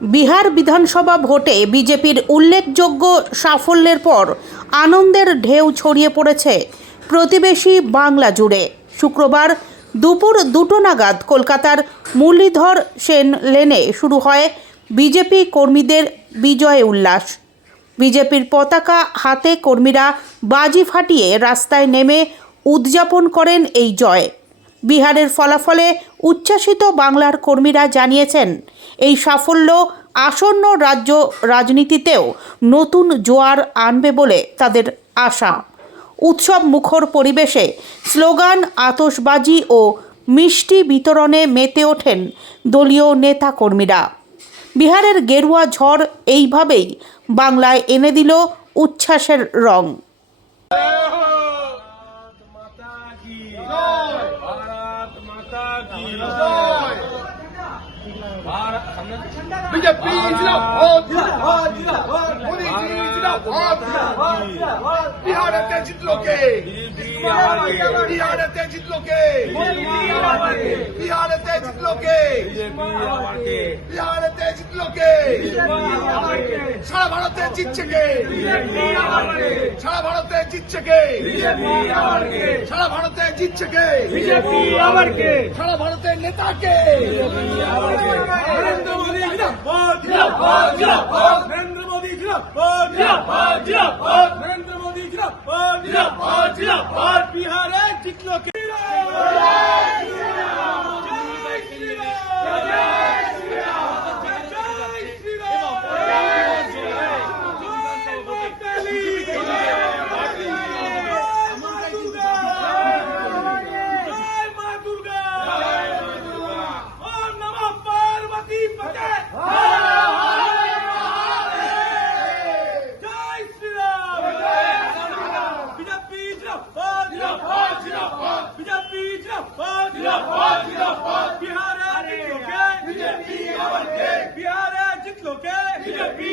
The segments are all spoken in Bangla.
বিহার বিধানসভা ভোটে বিজেপির উল্লেখযোগ্য সাফল্যের পর আনন্দের ঢেউ ছড়িয়ে পড়েছে প্রতিবেশী বাংলা জুড়ে। শুক্রবার দুপুর দুটো নাগাদ কলকাতার মুরলীধর সেন লেনে শুরু হয় বিজেপি কর্মীদের বিজয় উল্লাস। বিজেপির পতাকা হাতে কর্মীরা বাজি ফাটিয়ে রাস্তায় নেমে উদযাপন করেন এই জয়। বিহারের ফলাফলে উচ্ছ্বাসিত বাংলার কর্মীরা জানিয়েছেন, এই সাফল্য আসন্ন রাজ্য রাজনীতিতেও নতুন জোয়ার আনবে বলে তাদের আশা। উৎসব মুখর পরিবেশে স্লোগান আতসবাজি ও মিষ্টি বিতরণে মেতে ওঠেন দলীয় নেতাকর্মীরা। বিহারের গেরুয়া ঝড় এইভাবেই বাংলায় এনে দিল উচ্ছ্বাসের রং। माता বিজেপি জিন্দাবাদ জিন্দাবাদ জিন্দাবাদ মোদি জিন্দাবাদ জিন্দাবাদ বিহারেতে জিতলোকে সারা ভারতে জিতছে কে সারা ভারতে জিতছে কে সারা ভারতে জিতছে কে সারা ভারতের নেতাকে নরেন্দ্র মোদী নরেন্দ্র মোদী বিহার okay?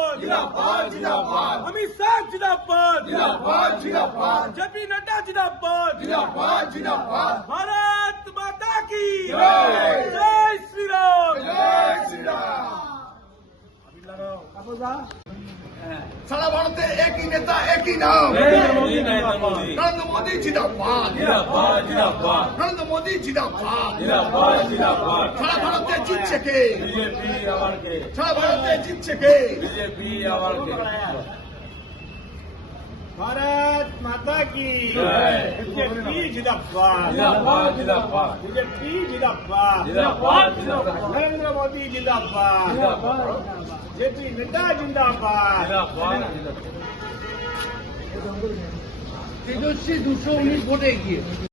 জিন্দাবাদ জিন্দাবাদ জিন্দাবাদ অমিত শাহ জিন্দাবাদ জিন্দাবাদ জিন্দাবাদ জেপি নাড্ডা জিন্দাবাদ জিন্দাবাদ জিন্দাবাদ भारत माता की जय। जय श्री राम জয় শ্রীরাম সারা ভারতে একই নেতা একই নাম নরেন্দ্র মোদী জিন্দাবাদ নরেন্দ্র মোদী জিন্দাবাদ সারা ভারতে জিতছে কে সারা ভারতে জিতছে কে भारत माता की बीजेपी जिंदाबाद बीजेपी जिंदाबाद नरेंद्र मोदी जिंदाबाद जेपी नड्डा जिंदाबाद তেজস্বী দুশো উনিশ ভোটে এগিয়ে